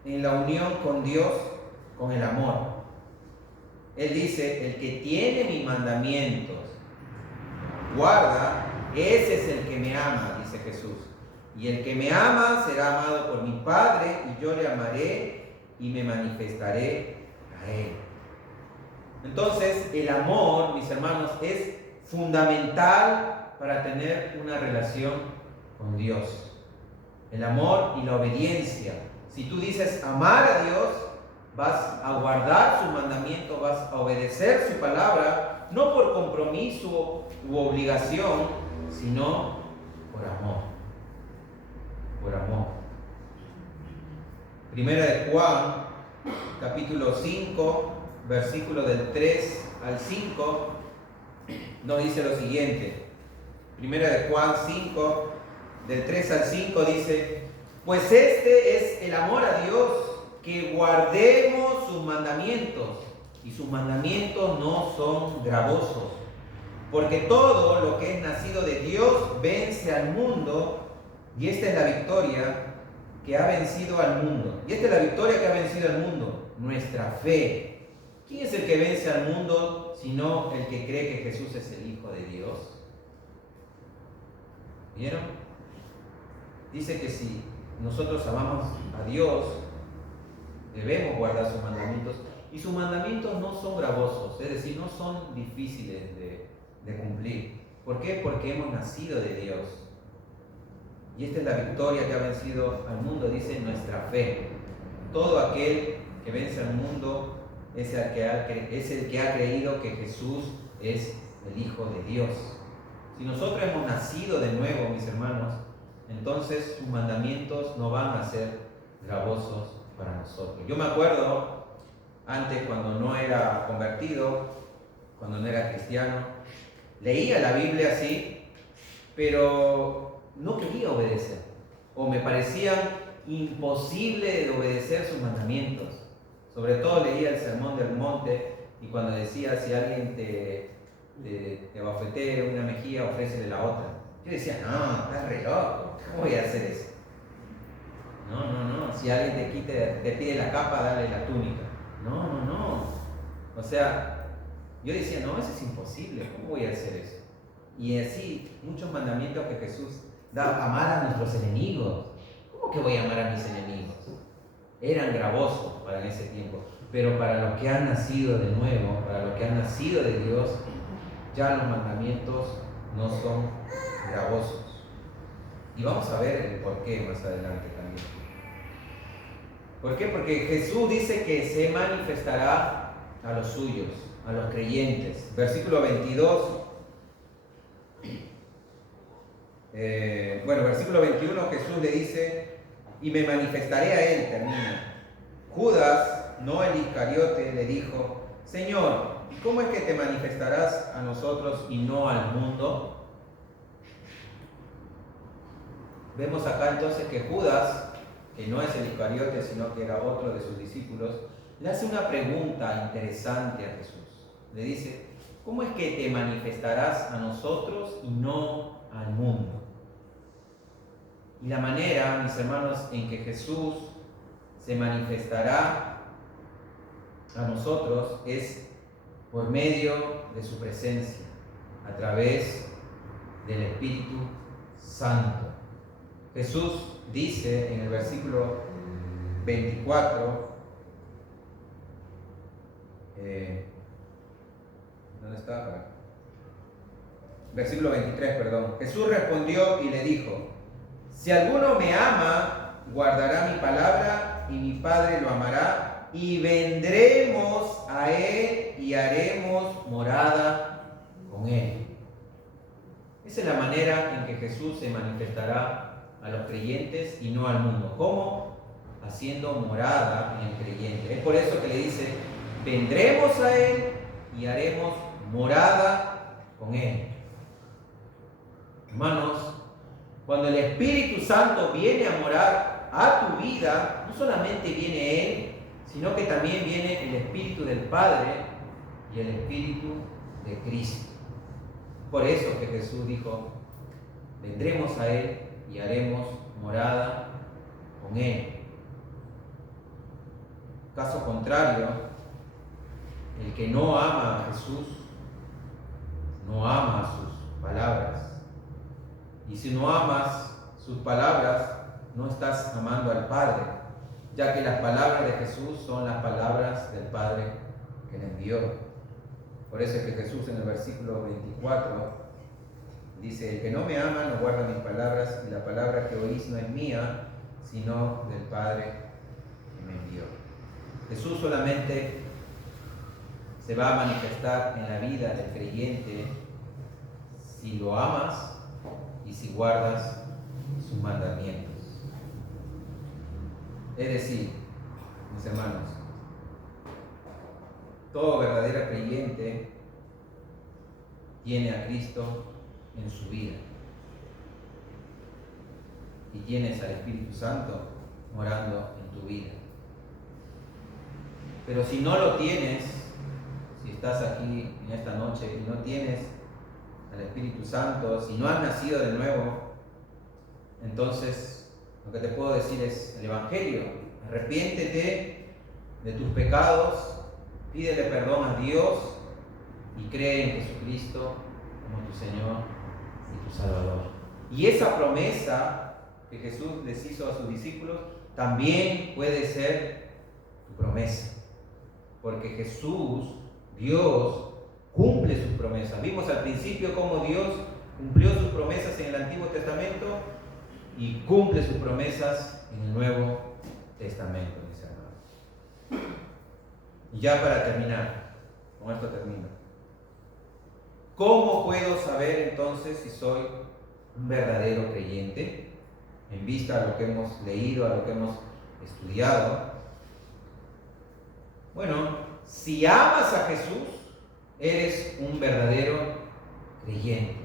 en la unión con Dios, con el amor. Él dice: el que tiene mis mandamientos, guarda, ese es el que me ama, dice Jesús. Y el que me ama será amado por mi Padre, y yo le amaré y me manifestaré a él. Entonces, el amor, mis hermanos, es fundamental para tener una relación con Dios. El amor y la obediencia. Si tú dices amar a Dios, vas a guardar su mandamiento, vas a obedecer su palabra, no por compromiso u obligación, sino por amor. Por amor. Primera de Juan, capítulo 5, versículo del 3 al 5, nos dice lo siguiente. Primera de Juan 5, del 3 al 5 dice: pues este es el amor a Dios, que guardemos sus mandamientos, y sus mandamientos no son gravosos, porque todo lo que es nacido de Dios vence al mundo, y esta es la victoria que ha vencido al mundo. Y esta es la victoria que ha vencido al mundo, nuestra fe. ¿Quién es el que vence al mundo sino el que cree que Jesús es el Hijo de Dios? ¿Vieron? Dice que si nosotros amamos a Dios, debemos guardar sus mandamientos, y sus mandamientos no son gravosos, es decir, no son difíciles de cumplir. ¿Por qué? Porque hemos nacido de Dios. Y esta es la victoria que ha vencido al mundo, dice nuestra fe. Todo aquel que vence al mundo es el que ha creído que Jesús es el Hijo de Dios. Si nosotros hemos nacido de nuevo, mis hermanos, entonces sus mandamientos no van a ser gravosos para nosotros. Yo me acuerdo antes, cuando no era convertido, cuando no era cristiano, leía la Biblia así, pero no quería obedecer, o me parecía imposible de obedecer sus mandamientos. Sobre todo leía el Sermón del Monte, y cuando decía: si alguien te bofetea una mejilla, ofrécele la otra. Yo decía: no, estás re loco, ¿cómo voy a hacer eso? No, si alguien te pide la capa, dale la túnica. No. O sea, yo decía: no, eso es imposible, ¿cómo voy a hacer eso? Y así, muchos mandamientos que Jesús da: amar a nuestros enemigos. ¿Cómo que voy a amar a mis enemigos? Eran gravosos para ese tiempo, pero para los que han nacido de nuevo, para los que han nacido de Dios, ya los mandamientos no son gravosos. Y vamos a ver el porqué más adelante también. ¿Por qué? Porque Jesús dice que se manifestará a los suyos, a los creyentes. Versículo 22. Versículo 21, Jesús le dice: y me manifestaré a él, termina. Judas, no el Iscariote, le dijo: Señor, ¿cómo es que te manifestarás a nosotros y no al mundo? Vemos acá entonces que Judas, que no es el Iscariote, sino que era otro de sus discípulos, le hace una pregunta interesante a Jesús. Le dice: ¿cómo es que te manifestarás a nosotros y no al mundo? Y la manera, mis hermanos, en que Jesús se manifestará a nosotros es por medio de su presencia, a través del Espíritu Santo. Jesús dice en el versículo 24, ¿dónde está? Versículo 23, perdón. Jesús respondió y le dijo: si alguno me ama, guardará mi palabra, y mi Padre lo amará, y vendremos a él y haremos morada con él. Esa es la manera en que Jesús se manifestará a los creyentes y no al mundo. ¿Cómo? Haciendo morada en el creyente. Es por eso que le dice: vendremos a él y haremos morada con él. Hermanos, cuando el Espíritu Santo viene a morar a tu vida, no solamente viene Él, sino que también viene el Espíritu del Padre y el Espíritu de Cristo. Por eso que Jesús dijo: vendremos a Él y haremos morada con Él. Caso contrario, el que no ama a Jesús, no ama sus palabras. Y si no amas sus palabras, no estás amando al Padre, ya que las palabras de Jesús son las palabras del Padre que le envió. Por eso es que Jesús en el versículo 24 dice: el que no me ama no guarda mis palabras, y la palabra que oís no es mía, sino del Padre que me envió. Jesús solamente se va a manifestar en la vida del creyente si lo amas y si guardas sus mandamientos. Es decir, mis hermanos, todo verdadero creyente tiene a Cristo en su vida y tienes al Espíritu Santo morando en tu vida. Pero si no lo tienes, si estás aquí en esta noche y no tienes al Espíritu Santo, si no has nacido de nuevo, entonces lo que te puedo decir es el Evangelio. Arrepiéntete de tus pecados, pídele perdón a Dios y cree en Jesucristo como tu Señor y tu Salvador. Y esa promesa que Jesús les hizo a sus discípulos también puede ser tu promesa, porque Jesús, Dios, cumple sus promesas. Vimos al principio cómo Dios cumplió sus promesas en el Antiguo Testamento y cumple sus promesas en el Nuevo Testamento, mis hermanos. Y ya para terminar, con esto termino. ¿Cómo puedo saber entonces si soy un verdadero creyente? En vista a lo que hemos leído, a lo que hemos estudiado. Bueno, si amas a Jesús, eres un verdadero creyente.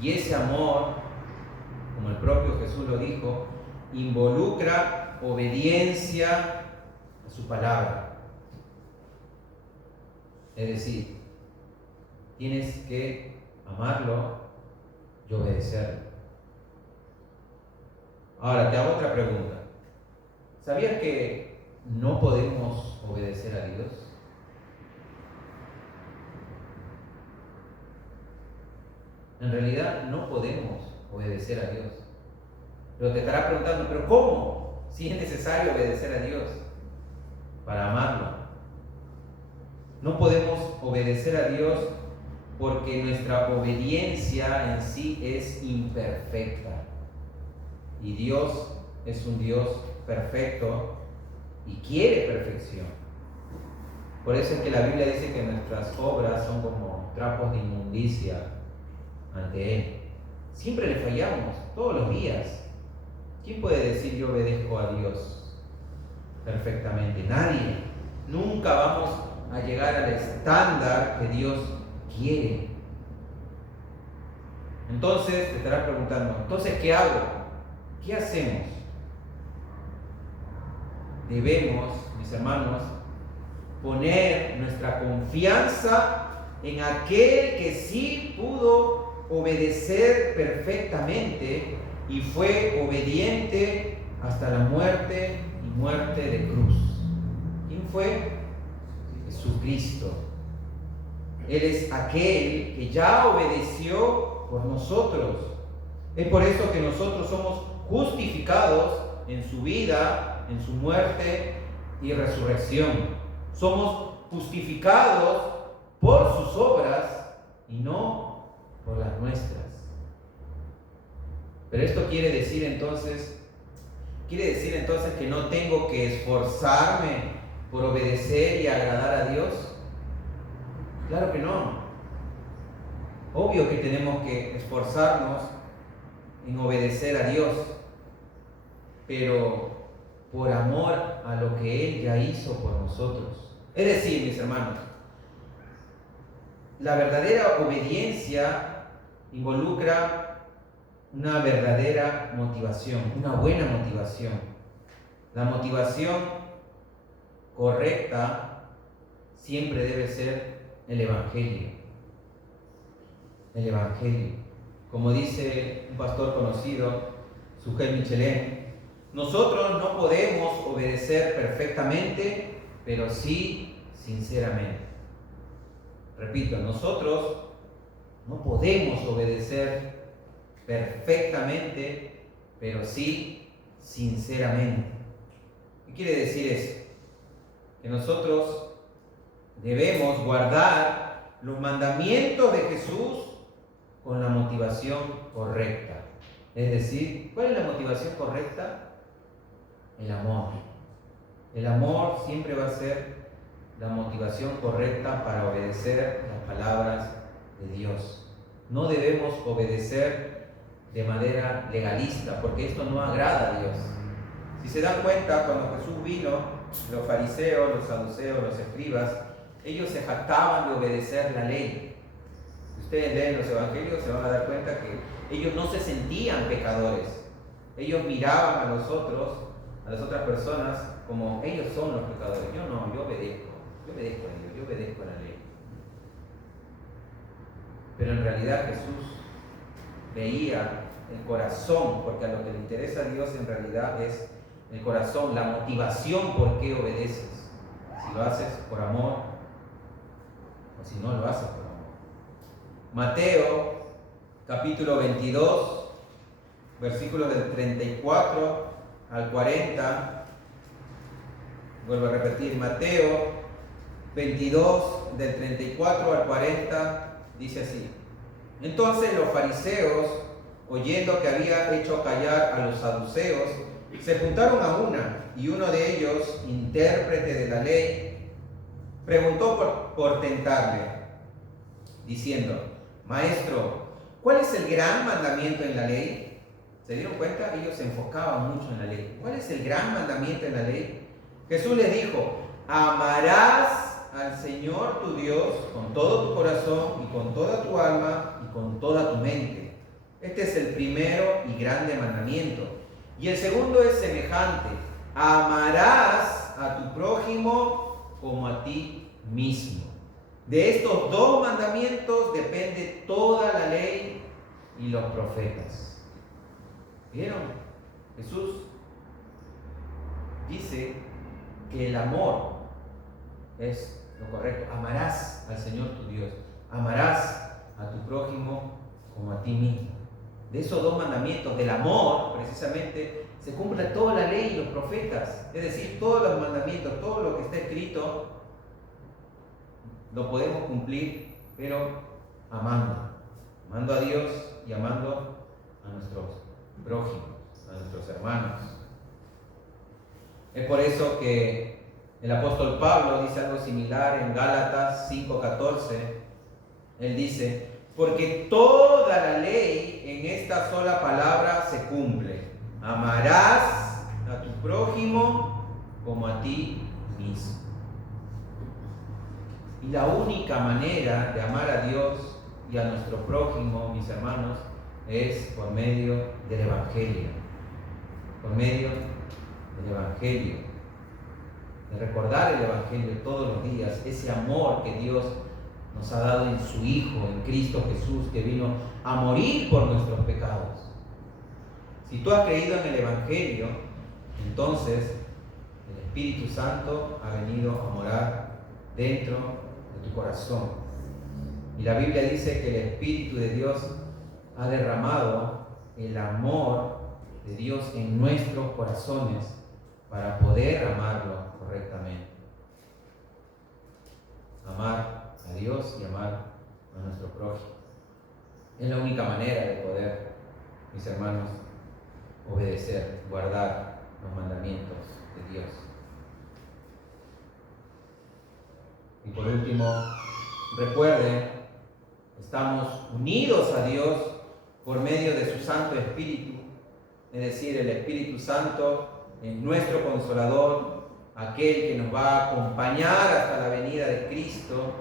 Y ese amor, como el propio Jesús lo dijo, involucra obediencia a su palabra. Es decir, tienes que amarlo y obedecerlo. Ahora te hago otra pregunta. ¿Sabías que no podemos obedecer a Dios? En realidad no podemos obedecer a Dios. Pero te estarás preguntando, ¿pero cómo? Si es necesario obedecer a Dios para amarlo. No podemos obedecer a Dios porque nuestra obediencia en sí es imperfecta. Y Dios es un Dios perfecto y quiere perfección. Por eso es que la Biblia dice que nuestras obras son como trapos de inmundicia ante Él. Siempre le fallamos, todos los días. ¿Quién puede decir yo obedezco a Dios perfectamente? Nadie. Nunca vamos a llegar al estándar que Dios quiere. Entonces te estarás preguntando, ¿entonces qué hago? ¿Qué hacemos? Debemos, mis hermanos, poner nuestra confianza en aquel que sí pudo obedecer perfectamente y fue obediente hasta la muerte y muerte de cruz. ¿Quién fue? Jesucristo. Él es aquel que ya obedeció por nosotros. Es por eso que nosotros somos justificados en su vida, en su muerte y resurrección. Somos justificados por sus obras y no por las nuestras. Pero esto quiere decir entonces que no tengo que esforzarme por obedecer y agradar a Dios. Claro que no. Obvio que tenemos que esforzarnos en obedecer a Dios, pero por amor a lo que Él ya hizo por nosotros. Es decir, mis hermanos, la verdadera obediencia involucra una verdadera motivación, una buena motivación. La motivación correcta siempre debe ser el Evangelio. El Evangelio. Como dice un pastor conocido, Sugel Michelin, nosotros no podemos obedecer perfectamente, pero sí sinceramente. Repito, nosotros no podemos obedecer perfectamente, pero sí sinceramente. ¿Qué quiere decir eso? Que nosotros debemos guardar los mandamientos de Jesús con la motivación correcta. Es decir, ¿cuál es la motivación correcta? El amor. El amor siempre va a ser la motivación correcta para obedecer las palabras de Dios. No debemos obedecer de manera legalista, porque esto no agrada a Dios. Si se dan cuenta, cuando Jesús vino, los fariseos, los saduceos, los escribas, ellos se jactaban de obedecer la ley. Si ustedes leen los evangelios, se van a dar cuenta que ellos no se sentían pecadores. Ellos miraban a los otros, a las otras personas, como ellos son los pecadores. Yo no, yo obedezco a Dios, yo obedezco a la ley. Pero en realidad Jesús veía el corazón, porque a lo que le interesa a Dios en realidad es el corazón, la motivación por qué obedeces. Si lo haces por amor o si no lo haces por amor. Mateo capítulo 22, versículos del 34 al 40. Vuelvo a repetir, Mateo 22, del 34 al 40, dice así: Entonces los fariseos, oyendo que había hecho callar a los saduceos, se juntaron a una, y uno de ellos, intérprete de la ley, preguntó por tentarle, diciendo: Maestro, ¿cuál es el gran mandamiento en la ley? ¿Se dieron cuenta? Ellos se enfocaban mucho en la ley. ¿Cuál es el gran mandamiento en la ley? Jesús les dijo: amarás al Señor tu Dios con todo tu corazón y con toda tu alma y con toda tu mente. Este es el primero y grande mandamiento. Y el segundo es semejante: amarás a tu prójimo como a ti mismo. De estos dos mandamientos depende toda la ley y los profetas. ¿Vieron? Jesús dice que el amor es lo correcto. Amarás al Señor tu Dios. Amarás a tu prójimo como a ti mismo. De esos dos mandamientos, del amor, precisamente, se cumple toda la ley y los profetas. Es decir, todos los mandamientos, todo lo que está escrito, lo podemos cumplir, pero amando a Dios y amando a nuestros prójimos, a nuestros hermanos. Es por eso que el apóstol Pablo dice algo similar en Gálatas 5:14. Él dice: porque toda la ley en esta sola palabra se cumple: amarás a tu prójimo como a ti mismo. Y la única manera de amar a Dios y a nuestro prójimo, mis hermanos, es por medio del Evangelio. Por medio del Evangelio. De recordar el Evangelio todos los días, ese amor que Dios nos ha dado en su Hijo, en Cristo Jesús, que vino a morir por nuestros pecados. Si tú has creído en el Evangelio, entonces el Espíritu Santo ha venido a morar dentro de tu corazón. Y la Biblia dice que el Espíritu de Dios ha derramado el amor de Dios en nuestros corazones para poder amarlo correctamente. Amar a Dios y amar a nuestro prójimo. Es la única manera de poder, mis hermanos, obedecer, guardar los mandamientos de Dios. Y por último, recuerden, estamos unidos a Dios por medio de su Santo Espíritu, es decir, el Espíritu Santo es nuestro Consolador, aquel que nos va a acompañar hasta la venida de Cristo.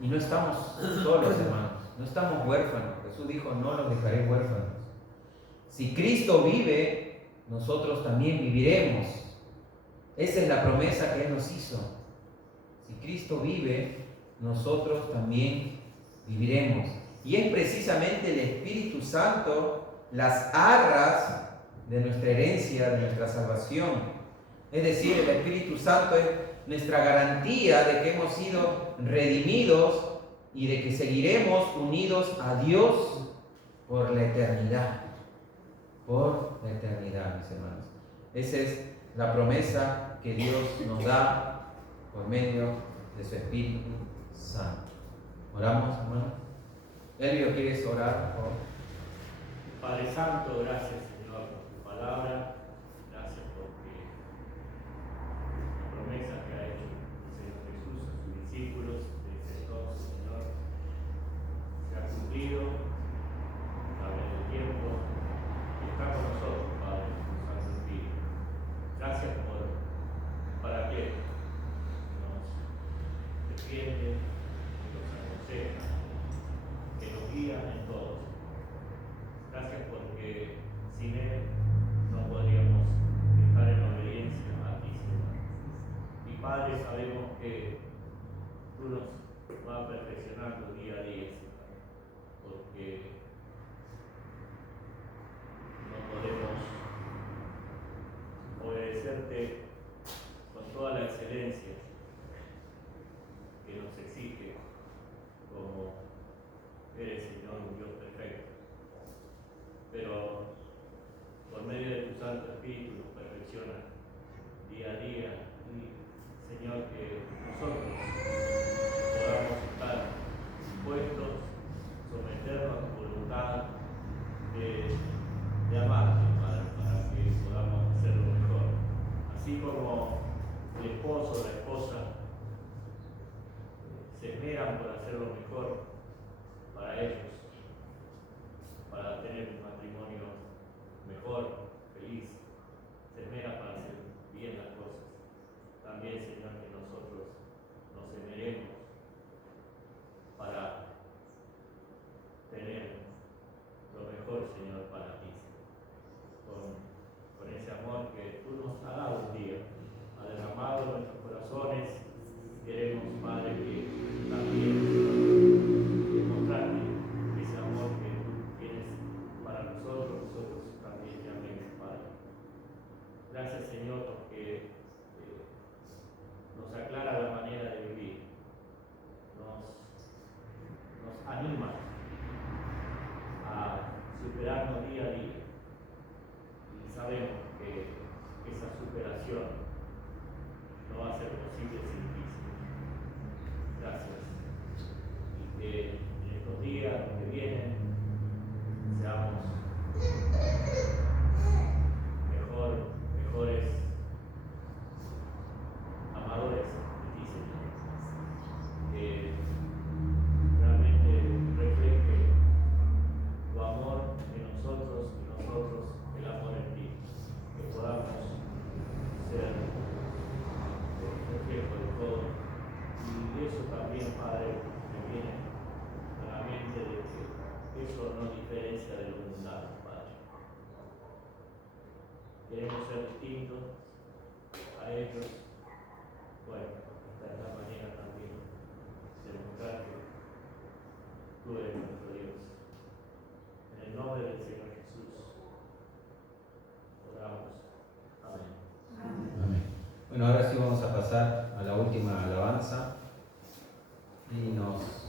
Y no estamos solos, hermanos, no estamos huérfanos. Jesús dijo, no los dejaré huérfanos. Si Cristo vive, nosotros también viviremos. Esa es la promesa que Él nos hizo. Si Cristo vive, nosotros también viviremos. Y es precisamente el Espíritu Santo las arras de nuestra herencia, de nuestra salvación. Es decir, el Espíritu Santo es nuestra garantía de que hemos sido redimidos y de que seguiremos unidos a Dios por la eternidad. Por la eternidad, mis hermanos. Esa es la promesa que Dios nos da por medio de su Espíritu Santo. Oramos, hermano. Elvio, ¿quieres orar, por favor? Padre Santo, gracias, Señor, por tu palabra. Gracias porque la promesa que ha hecho el Señor Jesús a sus discípulos, desde entonces, Señor, se ha cumplido a través del tiempo y está con nosotros, Padre, con tu Santo Espíritu. Gracias para que nos defiende, que nos aconseja, que nos guía en todo. Gracias porque sin Él no podríamos estar en obediencia a ti, Señor. Y Padre, sabemos que tú nos vas perfeccionando día a día, Señor, porque no podemos obedecerte con toda la excelencia que nos exige como eres, Señor, un Dios perfecto. Pero por medio de tu Santo Espíritu nos perfecciona día a día y, Señor, que nosotros podamos estar dispuestos, someternos a tu voluntad de amarte, Padre, para que podamos hacer lo mejor. Así como el esposo o la esposa se esmeran por hacer lo mejor para ellos, para tener un matrimonio mejor, feliz, se esmera para hacer bien las cosas. También, Señor, que nosotros nos esmeremos para tener lo mejor, Señor, para ti, con ese amor que tú nos has dado un día, has derramado en nuestros corazones. Queremos, Padre, que también demostrarte ese amor que tú tienes para nosotros también te amemos, Padre. Gracias, Señor, porque nos aclara la manera de vivir, nos anima a superarnos día a día. Y sabemos que esa superación no va a ser posible sin ti, Señor. Gracias. Y que en estos días que vienen seamos mejores amadores de ti, Señor. Que realmente refleje tu amor en nosotros y nosotros el amor en ti. Que podamos ser reflejo de todo. Y eso también, Padre, me viene a la mente de que eso no diferencia de los mundanos, Padre. Queremos ser distintos a ellos. Bueno, esta es la manera también de mostrar que tú eres nuestro Dios. En el nombre del Señor Jesús, oramos. Amén. Amén. Bueno, ahora sí vamos a pasar a la última alabanza y nos